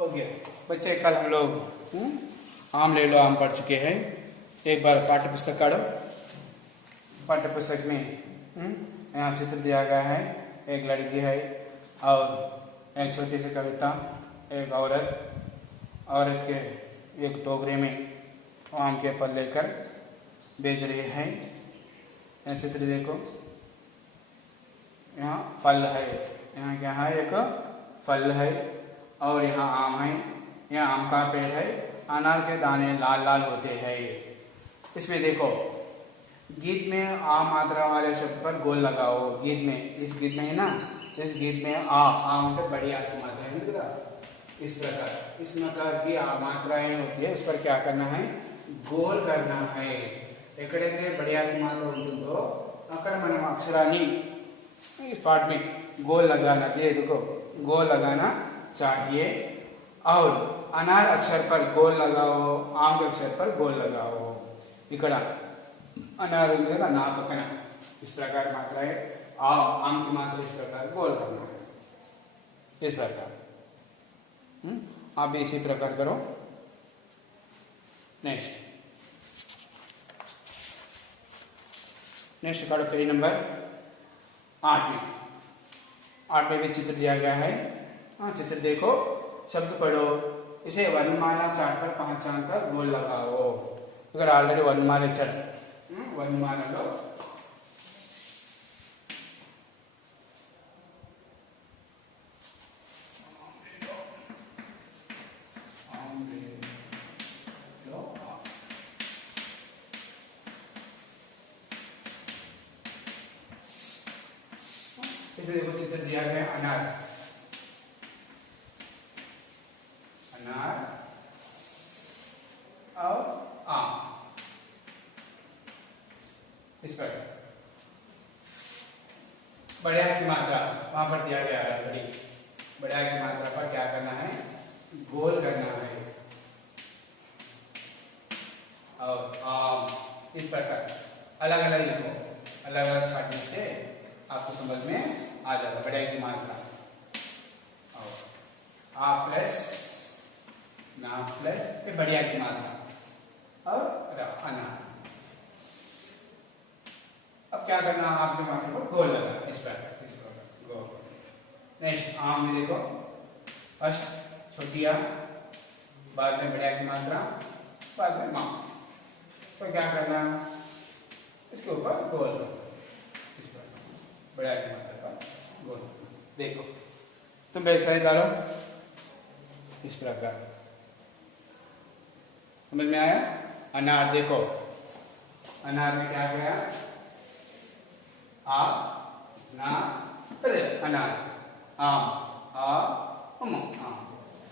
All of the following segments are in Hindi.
हो गया बच्चे। कल हम लोग आम ले लो आम पढ़ चुके हैं। एक बार पाठ्य पुस्तक काढ़ो। पाठ्य पुस्तक में यहाँ चित्र दिया गया है। एक लड़की है और एक छोटी सी कविता। एक औरत के एक टोकरे में आम के फल लेकर बेच रही है। यह चित्र देखो, यहाँ फल है। यहाँ क्या है? एक फल है और यहाँ आम है। यहाँ आम का पेड़ है। अनार के दाने लाल लाल होते हैं। इसमें देखो, गीत में आ मात्रा वाले शब्द पर गोल लगाओ। गीत में, इस गीत में है ना, इस गीत में आ मतलब बड़ी आ की मात्रा है। इस प्रकार की आ मात्राएं होती है। इस पर क्या करना है? गोल करना है। ఎక్కడైతే बढ़िया की मात्रा ఉంటుందో అక్కడ మనం అక్షరాన్ని इस पाठ में गोल लगाना। देखो, गोल लगाना चाहिए। और अनार अक्षर पर गोल लगाओ, आम के अक्षर पर गोल लगाओ। ఇక్కడ अनार ना पकना। इस प्रकार मात्रा है। आम की मात्रा इस प्रकार गोल करना है। इस प्रकार आप भी इसी प्रकार करो। नेक्स्ट काढ़ो पेज नंबर 8 में। 8 में भी चित्र दिया गया है। चित्र देखो, शब्द पढ़ो, इसे वर्णमाला चार्ट पर 5 चांद पर गोल लगाओ। ఇక్కడ ఆల్రెడీ వర్ణమాల ఇచ్చాడు। వర్ణమాలలో इसमें देखो चित्र दिया गया अनार। अनार और आम। इस पर बढ़िया की मात्रा वहां पर दिया गया है। बढ़िया की मात्रा पर क्या करना है? गोल करना है। और आम इस प्रकार अलग अलग लिखो। अलग अलग छाटने से आपको समझ में आ जाएगा बढ़िया की मात्रा। और आ प्लस ना प्लस ये बढ़िया की मात्रा और अनार। अब क्या करना? आपके मात्रा को गोल लगा। इस पर गोल। नेक्स्ट आम में देखो, फर्स्ट छोटी आ, बाद में बढ़िया की मात्रा, बाद में मां। तो क्या करना? इसके ऊपर गोल करो। बढ़िया की मात्रा पर गोल। देखो, तुम वैसा ही डालो। इस प्रकार समझ में आया? अनार देखो, अनार में क्या गया? आ ना अनार। आम आम।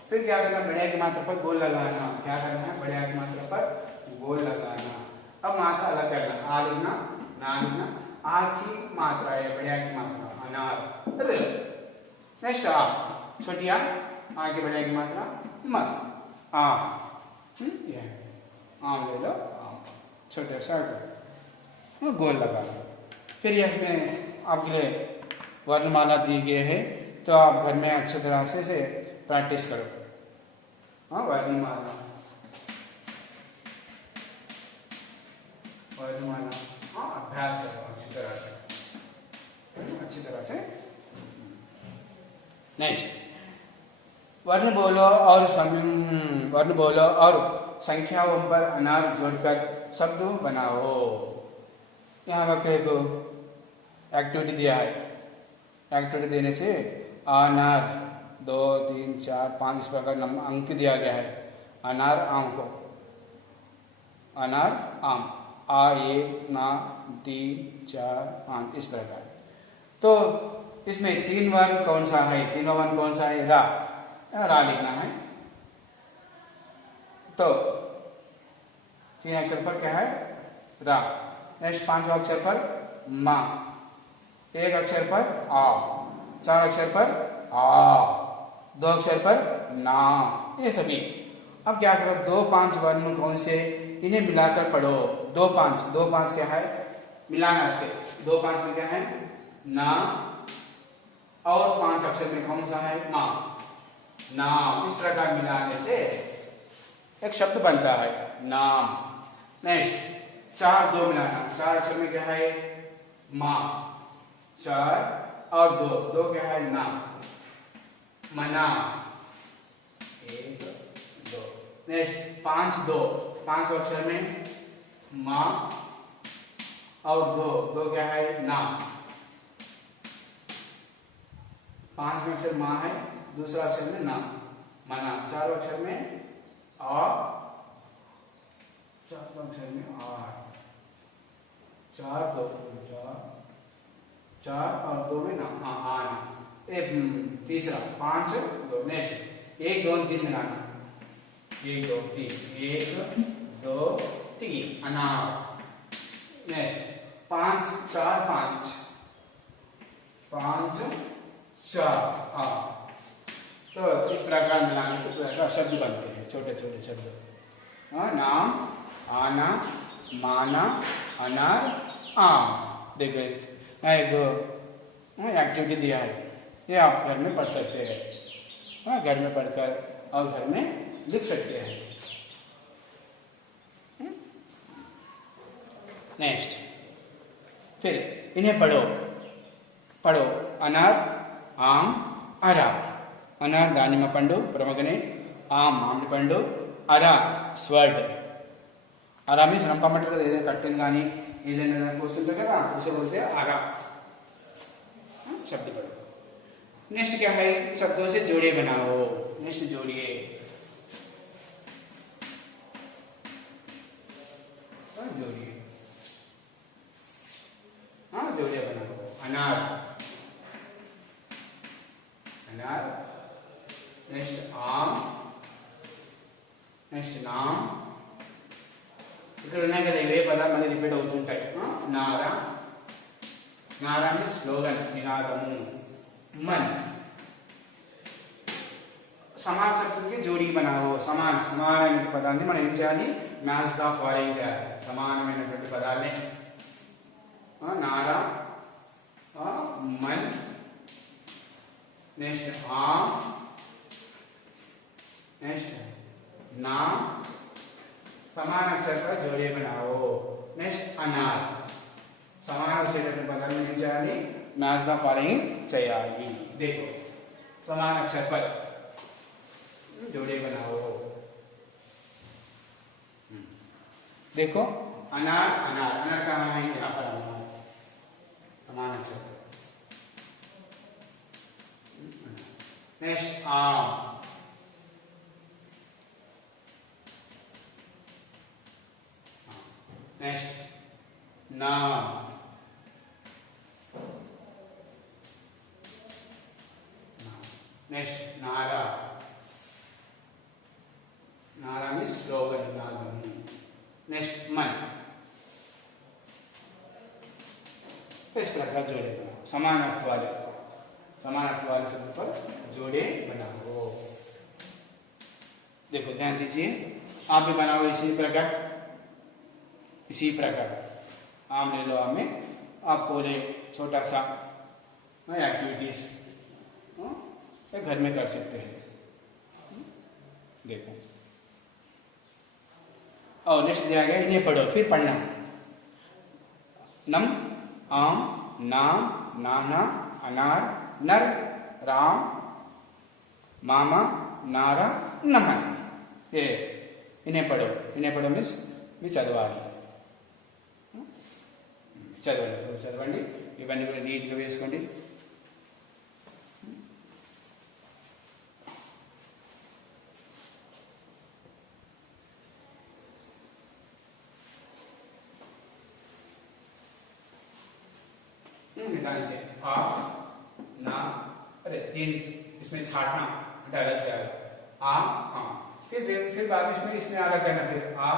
फिर क्या करना? बढ़िया की मात्रा पर गोल लगाना। क्या करना है? बढ़िया की मात्रा पर गोल लगाना। अब मात्रा अलग करना। आ लिखना, ना लिखना। आ की मात्रा है बढ़िया की मात्रा अनार। नेक्स्ट आ छोटी आ की बढ़िया की मात्रा मत। आम ले लो, आम छोटे सा गोल लगा लो। फिर इसमें आपके लिए वर्णमाला दी गई है, तो आप घर में अच्छी तरह से प्रैक्टिस करो। वर्णमाला अभ्यास करो अच्छी तरह से। नेक्स्ट वर्ण बोलो और संख्याओं पर अनार जोड़कर शब्द बनाओ। यहाँ पर एक एक्टिविटी दिया है। एक्टिविटी देने से अनार 2, 3, 4, 5 इस प्रकार अंक दिया गया है। अनार आम को, अनार आम, आ 1, ना 3, 4, 5 इस प्रकार। तो इसमें 3 वर्ण कौन सा है? तीनों वर्ण कौन सा है? रा लिखना है। तो 3 अक्षर पर क्या है? रा। नेक्स्ट 5वां अक्षर पर मा, 1 अक्षर पर आ, 4 अक्षर पर आ, 2 अक्षर पर ना, ये सभी। अब क्या करो? 2, 5 वर्ण कौन से? इन्हें मिलाकर पढ़ो। 2, 5 क्या है? मिलाना से 2, 5 में क्या है? ना। और 5 अक्षर में कौन सा है? मा। नाम। इस प्रकार मिलाने से एक शब्द बनता है नाम। नेक्स्ट 4 2 मिलाना। 4 अक्षर में क्या है? माँ। 4 और 2 2 क्या है? ना। मना। 1 2। नेक्स्ट 5 2 5 अक्षर में माँ और 2 2 क्या है? ना। 5 में अक्षर माँ है, दूसरा अक्षर में ना, मना। 4 अक्षर में आ, 4 अक्षर में आ। 4 2 4 और 2 में ना, आना। एक तीसरा 5 2। नेक्स्ट 1 2 3 मिलाना। 1 2 3 1 2 3 अनार। नेक्स्ट 5 4 5 5 4 आ। तो इस प्रकार मिलाने से प्रकार शब्द बनते हैं, छोटे छोटे शब्द। नाम, आना, माना, अनार, आम। देखो एक एक्टिविटी दिया है, ये आप घर में पढ़ सकते हैं। घर में पढ़कर और घर में लिख सकते हैं। नेक्स्ट फिर इन्हें पढ़ो। पढ़ो। अनार, आम, अरा। अनार दानिम्మ పండు పొమగ్రనేట్, ఆమ్ మామిడి పండు, అరా స్వర్డ్. అరా మీన్స్ రంపమంటారు కదా, ఏదైనా కట్టెలు కానీ ఏదైనా దానికి వస్తుంటే కదా उसे बोलते हैं आरा। शब्द पढ़ो। नेक्स्ट क्या है? शब्दों से जोड़े बनाओ। नेक्स्ट जोड़िए। जोड़िए। जोड़िए बनाओ। अनार अनार। नेक्स्ट आम। నెక్స్ట్ నా. ఇక్కడ ఉన్నాయి కదా ఇవే పదాలు మళ్ళీ రిపీట్ అవుతుంటాయి. నారా. నారా మీన్స్ స్లోగన్, నినాదము. मन समान शब्द की जोड़ी बनाओ. समान సమానమైన పదాన్ని మనం ఏం చేయాలి? మ్యాచ్ గా ఫాలోయింగ్ చేయాలి. సమానమైనటువంటి పదాలనే నారా, मन, नेक्स्ट आम, नेक्स्ट ना. समान अक्षर का जोड़े बनाओ. नेक्स्ट अनार. समान వచ్చేటటువంటి పదాలను ఏం చేయాలి? మ్యాచ్ ద ఫాలోయింగ్ చేయాలి. देखो समान अक्षर पर जोड़े बनाओ. देखो अनार. अनार अनार कहाँ है? यहाँ पर समान अक्षर. नेक्स्ट आम. नेक्स्ट नाम. नेक्स्ट नारा. नारा मीन्स स्लोगन, निनादम. नेक्स्ट मन. इस प्रकार जोड़े बनाओ. समानार्थ वाले शब्द पर जोड़े बनाओ. देखो ध्यान दीजिए, आप भी बनाओ इसी प्रकार. आम ले लो. आम में आप पूरे छोटा सा एक्टिविटीज घर में कर सकते हैं. देखो और नेक्स्ट दिया गया, इन्हें पढ़ो. फिर पढ़ना. नम, आम, नाम, नाना, अनार, नर, राम, मामा, नारा, नमन. ये इन्हें पढ़ो. इन्हें पढ़ो मीन्स भी చదవాలి. చదవండి. ఇవన్నీ కూడా నీట్గా వేసుకోండి. निकाल से आ, ना, अरे 3 इसमें छाटना अलग से आ, फिर बाद में इसमें अलग करना. फिर आ,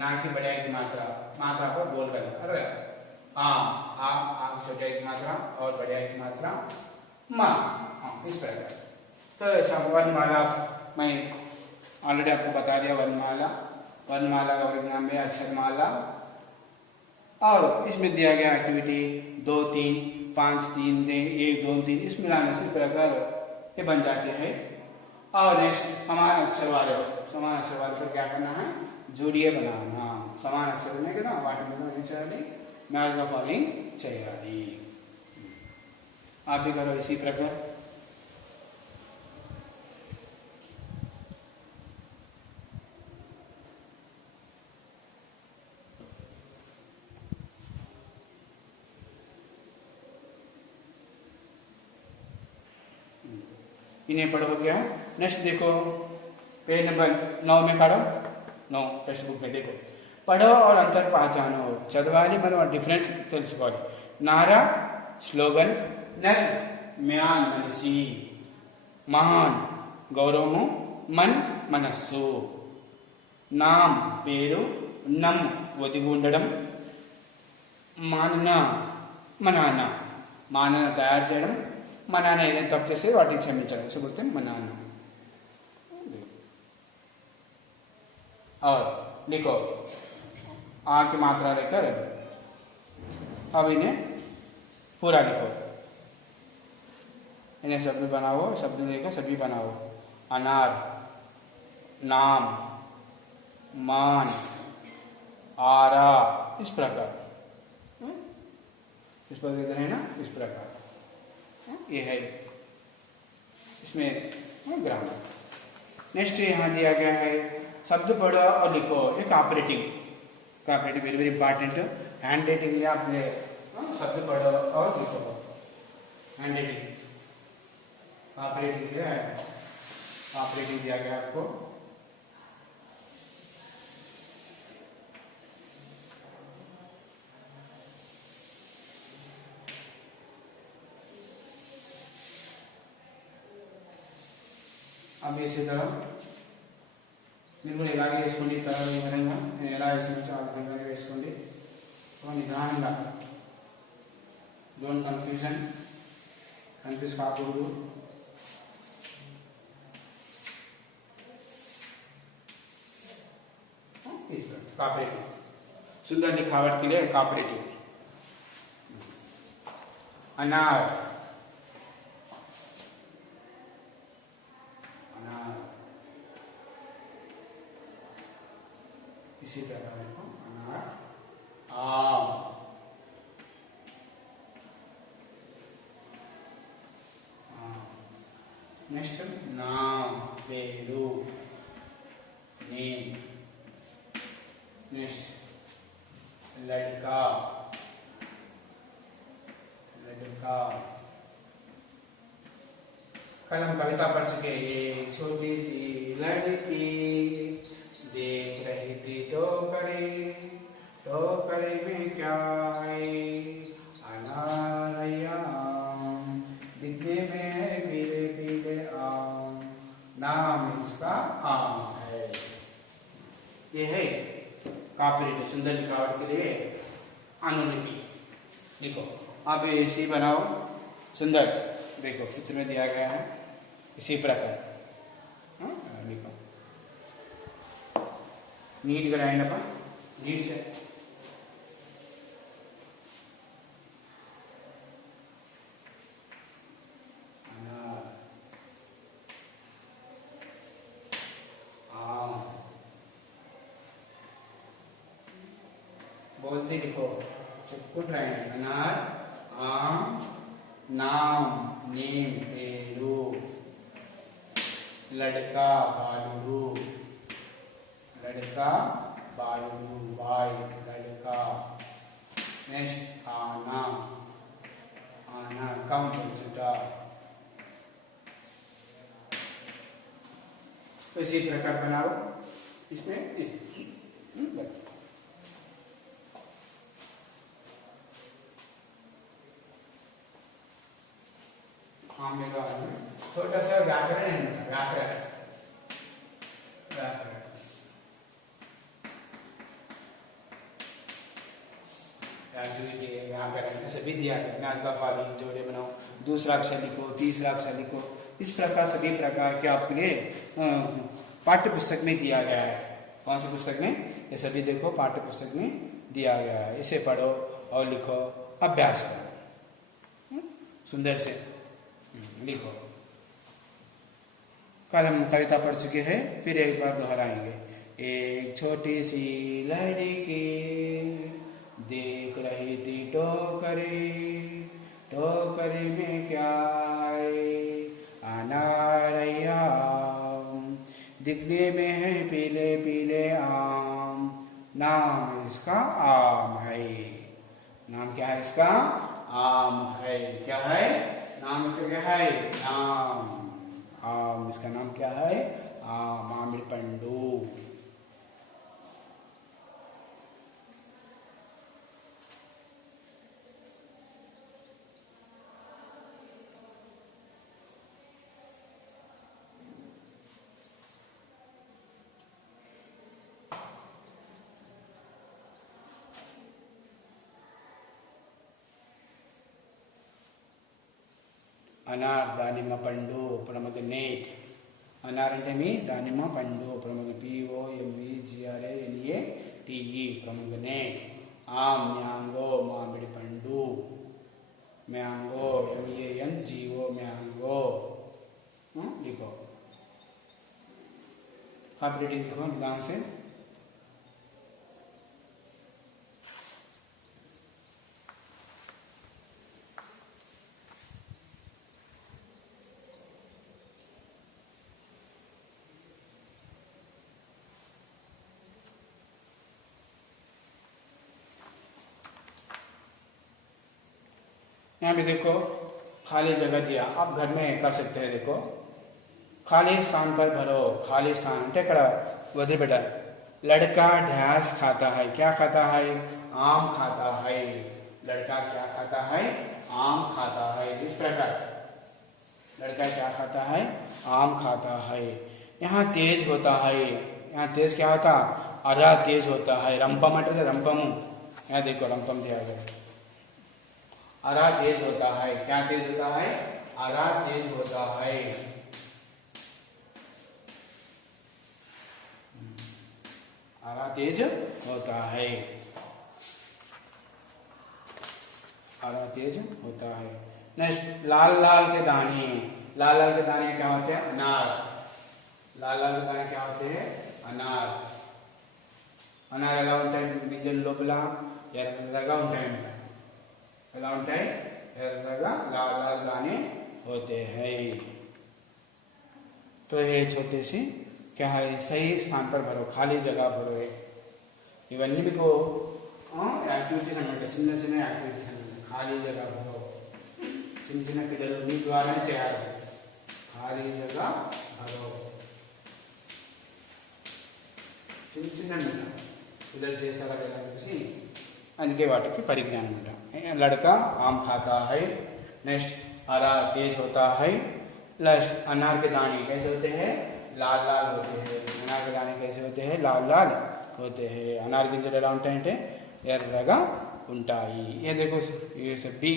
ना की बढ़िया की मात्रा को बोल करना. अरे आ की छोटी की मात्रा और बढ़िया की मात्रा माँ. इस प्रकार. तो ऐसा वर्णमाला मैं ऑलरेडी आपको बता दिया. वर्णमाला का वर्गनाम में अक्षरमाला. और इसमें दिया गया एक्टिविटी 2 3 5 3 1 2 3. इस मिलाने से प्रकार ये बन जाते हैं और नेक्स्ट समान अक्षर वाले पर क्या करना है, जोड़िए बनाना। समान अक्षर में क्या वाट में चाहिए, मैच द फॉलोइंग चाहिए। आप भी करो इसी प्रकार। इन्हें पढ़ो क्या। नेक्स्ट देखो पेज नंबर 9 में काढ़ो, 9 टेक्स्ट बुक में देखो, पढ़ो और अंतर पहचानो, चदवाली मन डिफरेंस తెలుసుకోవాలి। नारा स्लोगन नर म्यान मनसी, महान गौरवము, मन మనస్సు, नाम పేరు, नम ఒదిగి ఉండడం, మానన మనాన మానన తయారు చేయడం, मनाना ఏదైనా తప్పు చేస్తే వాటిని క్షమించడం, इसे बोलते हैं मनाना। और लिखो आ की मात्रा लेकर अब इन्हें पूरा लिखो, इन्हें शब्द बनाओ, शब्द लेकर सभी बनाओ। अनार, नाम, मान, आरा, इस प्रकार, इस पर देते हैं ना, इस प्रकार ये है इसमें ग्रामर। नेक्स्ट यहाँ दिया गया है शब्द पढ़ो और लिखो। ये cooperative very very important. Hand writing में आपने शब्द पढ़ो और लिखो। हैंड राइटिंग कॉपरेटिव दिया गया आपको। अब इसी तरह निर्मल इलागे వేసుకోండి, తర్వాత ఈ విధంగా నేను ఎలా వేసుకున్నా చాలా విధంగా వేసుకోండి। నిదానంగా, డోంట్ కన్ఫ్యూజన్, కన్ఫ్యూజ్ కాకూడదు। कॉपरेटिव सुंदर लिखावट के लिए कॉपरेटिव। अनार, इसी प्रकार लिखो अनार। आम, नेक्स्ट नाम पेरू, नेम। नेक्स्ट लड़का, कल हम कविता पढ़ चुके। एक छोटी सी लड़की देख रही थी टोकरी में क्या है, अनार आम, दिखने में है पीले पीले आम, नाम इसका आम है। ये है कॉपरेटिव, सुंदर लिखावट के लिए अनुलिपि। लिखो आप इसी बनाओ सुंदर, देखो चित्र में दिया गया है इसी प्रकार लिखो। नीट कराएंगे नीट से। बोलते लिखो, चुटकुट राయండి। अनार, आम, नाम, नेम पेरू, लड़का बालू, बाय लड़का। नेक्स्ट आना, कम बचुटा। तो इसी प्रकार बनाओ इसमें छोटा सा व्याकरण है, व्याकरण सभी दिया है। जोड़े बनाओ, दूसरा अक्षर लिखो, तीसरा अक्षर लिखो, इस प्रकार सभी प्रकार के आपके लिए पाठ्य पुस्तक में दिया गया है। कौन सी पुस्तक में? ये सभी देखो पाठ्य पुस्तक में दिया गया है। इसे पढ़ो और लिखो, अभ्यास करो, सुंदर से लिखो। कल हम कविता पढ़ चुके हैं, फिर एक बार दोहराएंगे। एक छोटी सी लड़की देख रही थी टोकरी, टोकरी में क्या है? अनार आम, दिखने में है पीले पीले आम, नाम इसका आम है। नाम क्या है इसका? आम है। क्या है नाम इसका? क्या है? नाम आम। इसका नाम क्या है? आम, मामिड़ी पंडू। అనార్ దానిమ్మ పండు పొమగ్రనేట్. అనార్ అంటే మీ దానిమ్మ పండు, POMEGRANETE పొమగ్రనేట్. ఆమ్ మ్యాంగో మామిడి పండు, మ్యాంగో MANGO మ్యాంగో. लिखो, आप रीडिंग लिखो ध्यान से। यहाँ भी देखो खाली जगह दिया, आप घर में कर सकते हैं। देखो खाली स्थान पर भरो। खाली स्थान అంటే ఇక్కడ వదిలిపెట్టాలి। लड़का ढैस खाता है, क्या खाता है? आम खाता है। लड़का क्या खाता है? आम खाता है। इस प्रकार लड़का क्या खाता है? आम खाता है। यहाँ तेज होता है, यहाँ तेज क्या होता? अरा तेज होता है। रंपम అంటే रंपम, यहाँ देखो रंपम दिया गया। अरा तेज होता है। क्या तेज होता है? अरा तेज होता है। अरा तेज होता है। अरा तेज होता है। नेक्स्ट, लाल लाल के दाने। लाल लाल के दाने क्या होते हैं? अनार। लाल लाल के दाने क्या होते हैं? अनार। अनार ఎలా ఉంటాయి? గింజలు లోపల ఎర్రగా ఉంటాయి। ఎలా ఉంటాయి? ఎర్రగా लाल लाल दाने होते हैं। तो ये छोटी सी क्या है? सही स्थान पर भरो, खाली जगह भरो। ఇవన్నీ మీకు యాక్టివిటీస్ అన్నమాట, చిన్న చిన్న యాక్టివిటీస్ అన్నమాట। ఖాళీ జగह భరో, చిన్న చిన్న పిల్లలు మీ ద్వారానే చేయాలి। ఖాళీ జగह భరో, చిన్న చిన్న పిల్లలు చేస్తారా కదా అనేసి అందుకే వాటికి పరిజ్ఞానం అంట। लड़का आम खाता है। नेक्स्ट, हरा तेज होता है। नेक्स्ट, अनार के दाने कैसे होते हैं? लाल लाल होते हैं। अनार के दाने कैसे होते हैं? लाल लाल होते हैं। अनार గింజలు ఎలా ఉంటాయంటే ఎర్రగా ఉంటాయి। ये देखो, ये सब भी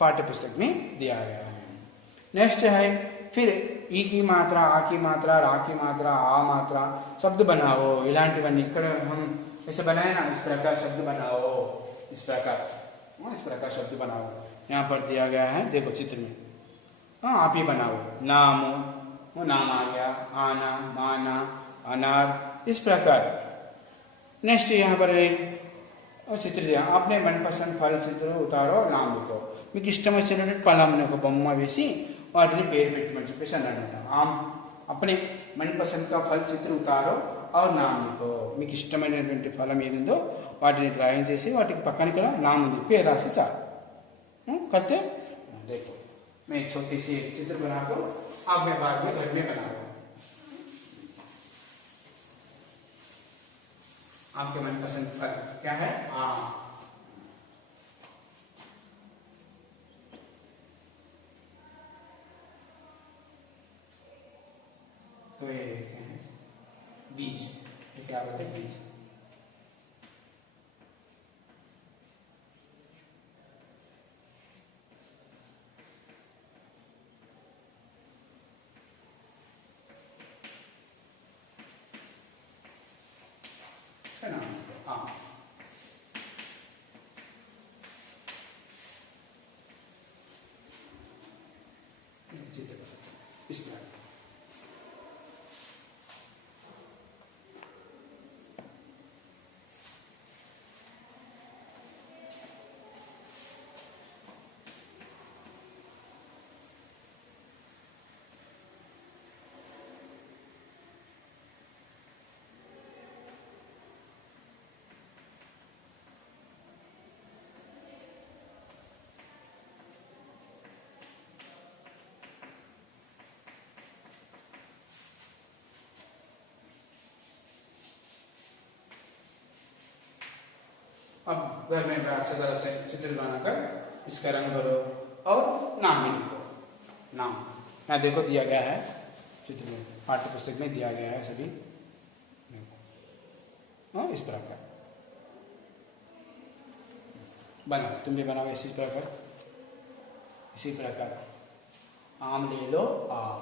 पाठ्य पुस्तक में दिया गया है। नेक्स्ट है फिर ఈ की मात्रा, आ की मात्रा, रा की मात्रा, आ मात्रा, शब्द बनाओ। ఇలాంటివన్నీ ఇక్కడ हम ऐसे बनाए ना, इस प्रकार शब्द बनाओ। इस प्रकार शब्द बनाओ। यहाँ पर दिया गया है, देखो चित्र में। आप ही बनाओ। नाम, वो नाम आ गया। आना, माना, अनार, इस प्रकार। नेक्स्ट यहाँ पर चित्र दिया, अपने मनपसंद फल चित्र उतारो, नाम लिखो। మీకు ఇష్టం వచ్చినటువంటి ఫలంని ఒక బొమ్మ వేసి వాటిని పేరు పెట్టమని చెప్పేసి అన్నాడు। ఆమ్ अपने मनपसंद का फल चित्र उतारो और नाम लिखो। మీకు ఇష్టమైనటువంటి ఫలం ఏదిందో వాటిని డ్రాయింగ్ చేసి వాటికి పక్కన ఇక్కడ नाम ఉంది, పేరు రాసి చాలు। करते देखो, मैं छोटी सी चित्र बनाकर आप मैं बाद में घर में बनाओ। आपके मनपसंद फल क्या है? आम। तो ये बीज, ये क्या बोलते हैं? बीज। आम। चित्र इस प्रकार अब घर में अच्छी तरह से चित्र बनाकर इसका रंग भरो और नाम भी लिखो। नाम यहाँ देखो दिया गया है, चित्र में पाठ्य पुस्तक में दिया गया है सभी। इस प्रकार बनाओ, तुम भी बनाओ इसी प्रकार। इसी प्रकार आम ले लो आम।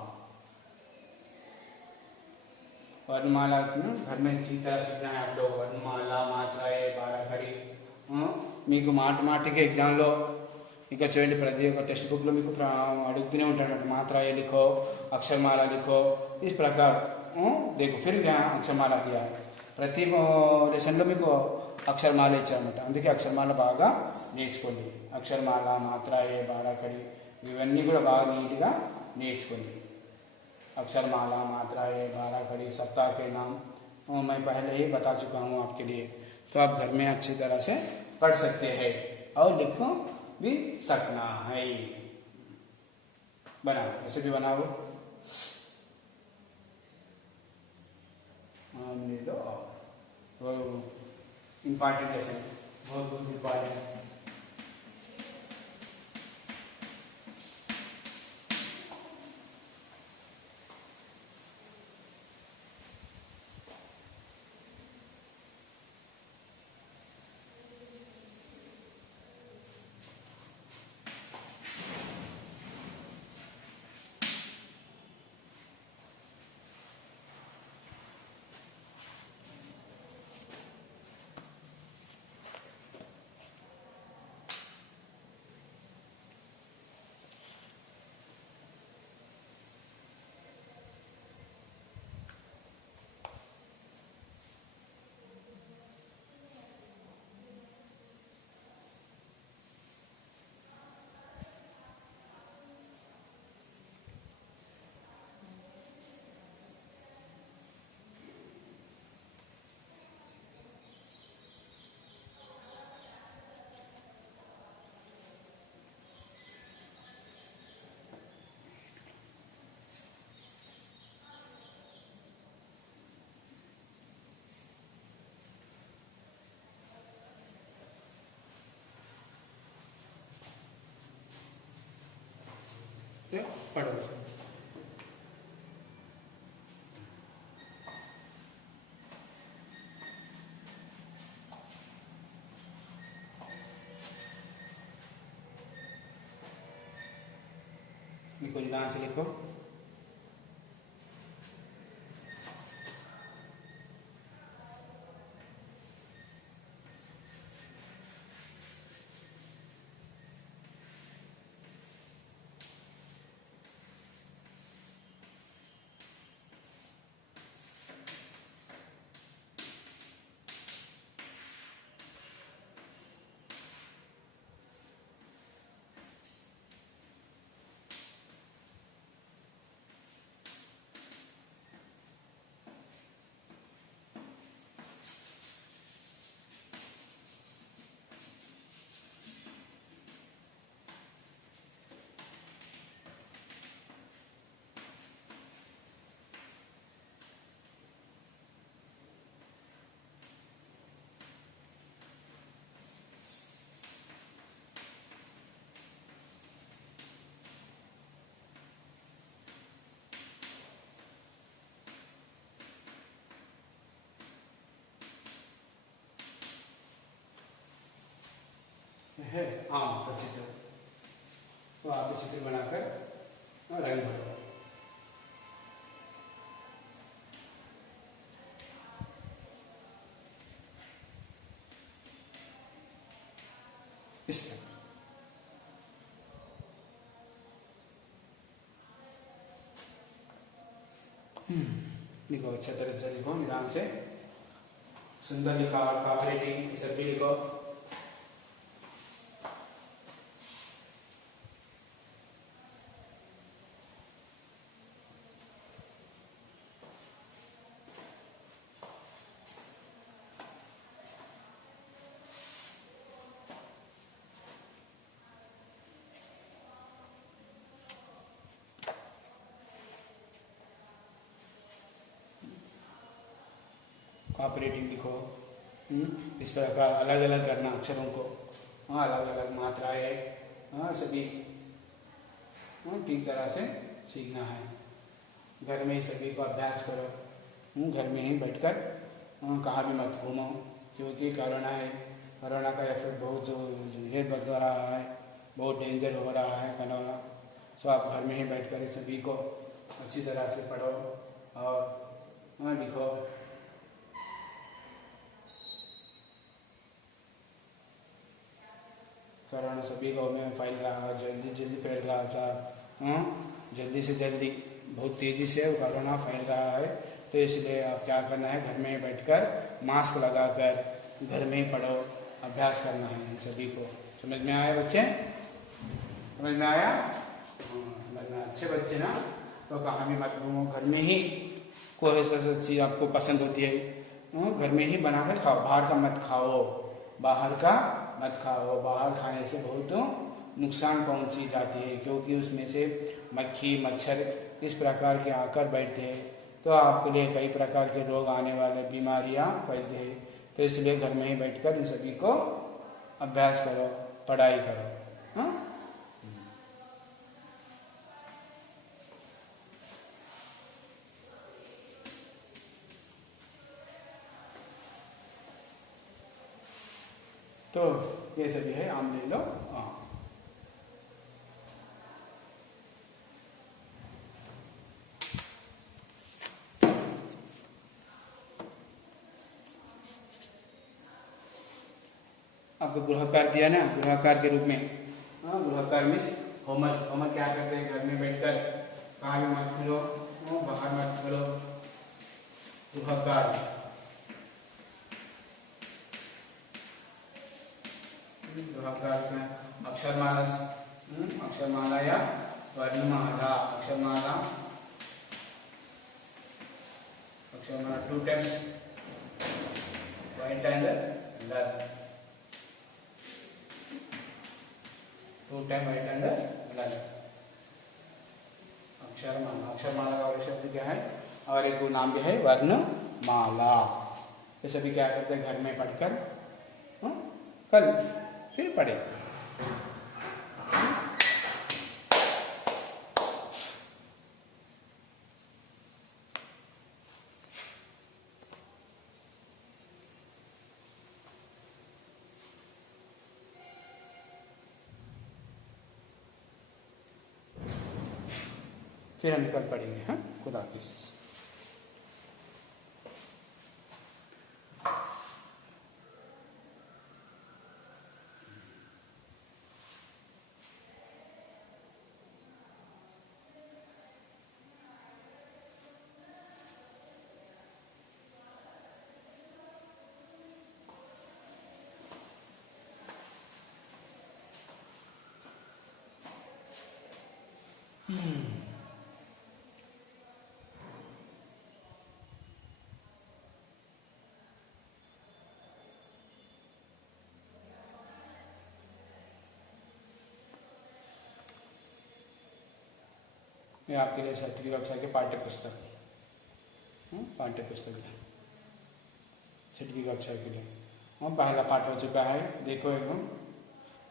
वर्णमाला घर में अच्छी तरह सीखना है आप लोग। वर्णमाला మాత్రాయే బారాఖడి మీకు మాటికి ఎగ్జామ్లో ఇంకా చూడండి, ప్రతి ఒక్క టెక్స్ట్ बुकలో మీకు అడుగుతూనే ఉంటాడు, మాత్రాయే लिखो, अक्षरमाला लिखो। इस प्रकार देखो फिर यहाँ अक्षरमाला दिया है, ప్రతి లెసన్లో మీకు అక్షరమాల ఇచ్చారన్నమాట। అందుకే అక్షరమాల బాగా నేర్చుకోండి। అక్షరమాల మాత్రాయే బారాఖడి ఇవన్నీ కూడా బాగా నీట్గా నేర్చుకోండి। अक्षरमाला मात्राएं बाराखड़ी सप्ताह के नाम मैं पहले ही बता चुका हूँ आपके लिए, तो आप घर में अच्छी तरह से पढ़ सकते हैं और लिखो भी सकना है। बनाओ, ऐसे भी बनाओ। वो इम्पॉर्टेंट लेसन, बहुत बहुत इम्पॉर्टेंट। पढ़ो। लिखो, ध्यान से लिखो। है आम का चित्र, तो आप चित्र बनाकर रंग भरो। इस तरह लिखो, अच्छे तरह से लिखो, निदान से सुंदर लिखा और कॉपरेटिंग सब भी लिखो। ऑपरेटिंग लिखो। इस प्रकार अलग अलग करना अक्षरों को, अलग अलग मात्राएं सभी ठीक तरह से सीखना है। घर में ही सभी को अभ्यास करो, घर में ही बैठकर कहाँ भी मत घूमो, क्योंकि कोरोना है, कोरोना का इफेक्ट बहुत जो बढ़ रहा है, बहुत डेंजर हो रहा है कोरोना। तो आप घर में ही बैठकर सभी को अच्छी तरह से पढ़ो और लिखो। कोरोना सभी गाँव में फैल रहा है, जल्दी जल्दी फैल रहा था, जल्दी से जल्दी बहुत तेज़ी से कोरोना फैल रहा है। तो इसलिए आप क्या करना है, घर में बैठकर मास्क लगाकर घर में ही पढ़ो, अभ्यास करना है इन सभी को। समझ में आया बच्चे? समझ में आया? अच्छे बच्चे ना, तो कहाँ भी मत घूमो, घर में ही कोई सा चीज़ आपको पसंद होती है घर में ही बनाकर खाओ, बाहर का मत खाओ, बाहर का मत खाओ। बाहर खाने से बहुत नुकसान पहुंची जाती है, क्योंकि उसमें से मक्खी मच्छर इस प्रकार के आकर बैठते हैं, तो आपके लिए कई प्रकार के रोग आने वाले, बीमारियां फैलते हैं। तो इसलिए घर में ही बैठकर इन सभी को अभ्यास करो, पढ़ाई करो। तो ये सभी है, आम ले लो। आपको गृहकार दिया ना, गृहकार के रूप में, गृहकार मीन्स होमवर्क। होमवर्क क्या करते हैं, घर में बैठकर कहाँ भी मत फिरो, बाहर मत फिरो। गृहकार में अक्षरमाला या वर्णमाला, अक्षरमाला 2 times white and learn, 2 times white and learn। अक्षरमाला, अक्षरमाला का और शब्द क्या है, और एक नाम भी है वर्णमाला। ये सभी क्या करते हैं, घर में पढ़कर कल फिर पढ़े। फिर हम कल पढ़ेंगे। हाँ, खुदा हाफिज़। ये आपके लिए 6वीं कक्षा के पाठ्य पुस्तक है, 6वीं कक्षा के लिए। और पहला पाठ हो चुका है, देखो एकदम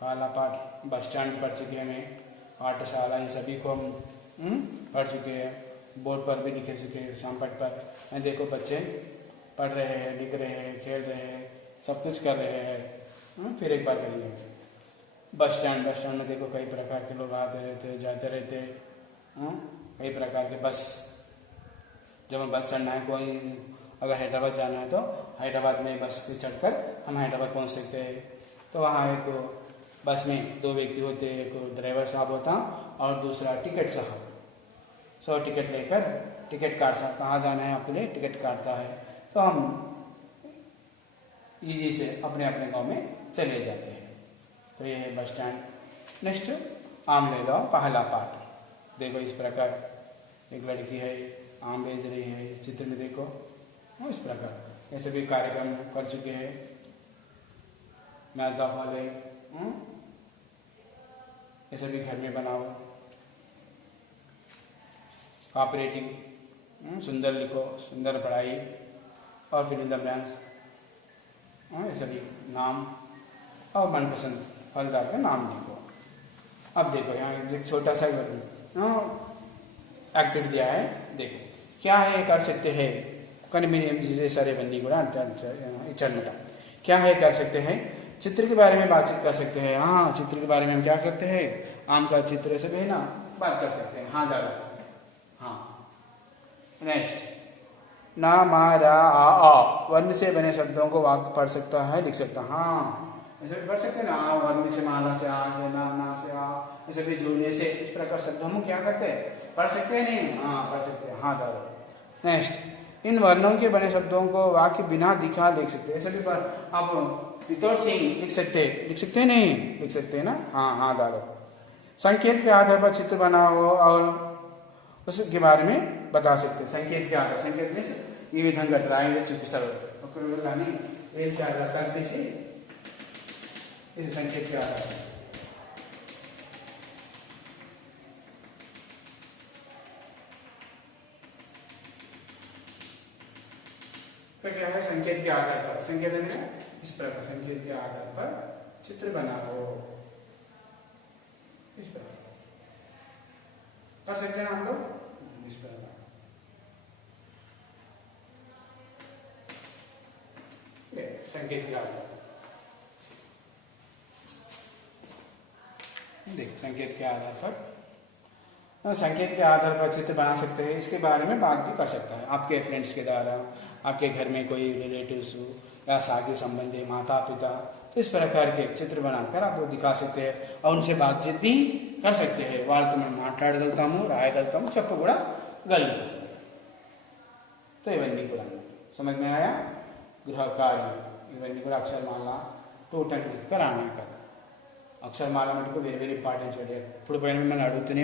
पहला पाठ बस स्टैंड पढ़ चुके हैं, पाठशाला इन सभी को हम पढ़ चुके हैं, बोर्ड पर भी लिखे चुके हैं, शामपट पर। देखो बच्चे पढ़ रहे हैं, लिख रहे हैं, खेल रहे हैं, सब कुछ कर रहे हैं। फिर एक बार करेंगे बस स्टैंड। बस स्टैंड में देखो कई प्रकार के लोग आते रहते, जाते रहते, कई प्रकार के बस। जब हम बस चढ़ना है, कोई अगर हैदराबाद जाना है तो हैदराबाद में बस पे चढ़कर हम हैदराबाद पहुंच सकते हैं। तो वहाँ एक बस में 2 व्यक्ति होते हैं, एक ड्राइवर साहब होता और दूसरा टिकट साहब। सो टिकट लेकर टिकट काट सकता, कहाँ जाना है आपके लिए टिकट काटता है, तो हम इजी से अपने अपने गांव में चले जाते हैं। तो ये है बस स्टैंड। नेक्स्ट आम ले लो, पहला पाठ। देखो इस प्रकार एक लड़की है, आम बेच रही है, चित्र में देखो इस प्रकार। ये सभी कार्यक्रम कर चुके हैं, मैथ का फल है, ये सभी घर में बनाओ। कॉपरेटिंग, सुंदर लिखो, सुंदर पढ़ाई, और फिर इन द ब्लैंक्स ये सभी नाम और मनपसंद फलदार का नाम लिखो। अब देखो यहाँ एक छोटा सा एक्टिविटी दिया है, देखो क्या है कर सकते हैं सरे बंदी को चलमटा क्या है कर सकते हैं, चित्र के बारे में बातचीत कर सकते हैं। हाँ, चित्र के बारे में हम क्या करते हैं, आम का चित्र से भी ना बात कर सकते हैं। हाँ दादा, हाँ। नेक्स्ट, ना मा रा आ वर्ण से बने शब्दों को वाक्य पढ़ सकता है, लिख सकता। हाँ, ऐसे भी पढ़ सकते हैं ना, वर्ण से माला से आ से ना से आ, ऐसे भी जुड़ने से इस प्रकार शब्द हम क्या करते हैं, पढ़ सकते हैं नहीं। हाँ, पढ़ सकते हैं। हाँ दादा। नेक्स्ट, इन वर्णों के बने शब्दों को वाक्य बिना दिखा लिख सकते हैं। ऐसे भी आप विदाउट सीइंग लिख सकते हैं नहीं, लिख सकते हैं ना। हाँ हाँ दादा। संकेत के आधार पर चित्र बनाओ और उसके बारे में बता सकते हैं। संकेत के आधार, संकेत में ये विधंगा ड्राइंग చూపిస్తారు ఒకవేళ కానీ ఏం చేయాలి కలిపేసి ఇది संकेत के आधार पर। फिर क्या है, संकेत के आधार पर, संकेत में इस प्रकार संकेत के आधार पर चित्र बनाओ, इस प्रकार कर सकते हैं हम लोग, इस प्रकार। संकेत के आधार पर देखो, संकेत के आधार पर, संकेत के आधार पर चित्र बना सकते हैं। इसके बारे में बात भी कर सकता है आपके फ्रेंड्स के द्वारा, आपके घर में कोई रिलेटिव्स हो या सागे संबंधी माता पिता, तो इस प्रकार के चित्र बनाकर आप दिखा सकते हैं और उनसे बातचीत भी कर सकते हैं। వాళ్ళతో మనం మాట్లాడగలుగుతాము, రాయగలుగుతాము, చెప్పగలము। तो ఇవన్నీ కూడా समझ में आया। गृह कार्य ఇవన్నీ కూడా అక్షరమాల 2 कराना है। అక్షరమాల మటుకు వెరీ వెరీ ఇంపార్టెంట్ చూడండి, ఎప్పుడు పైన మిమ్మల్ని అడుగుతూనే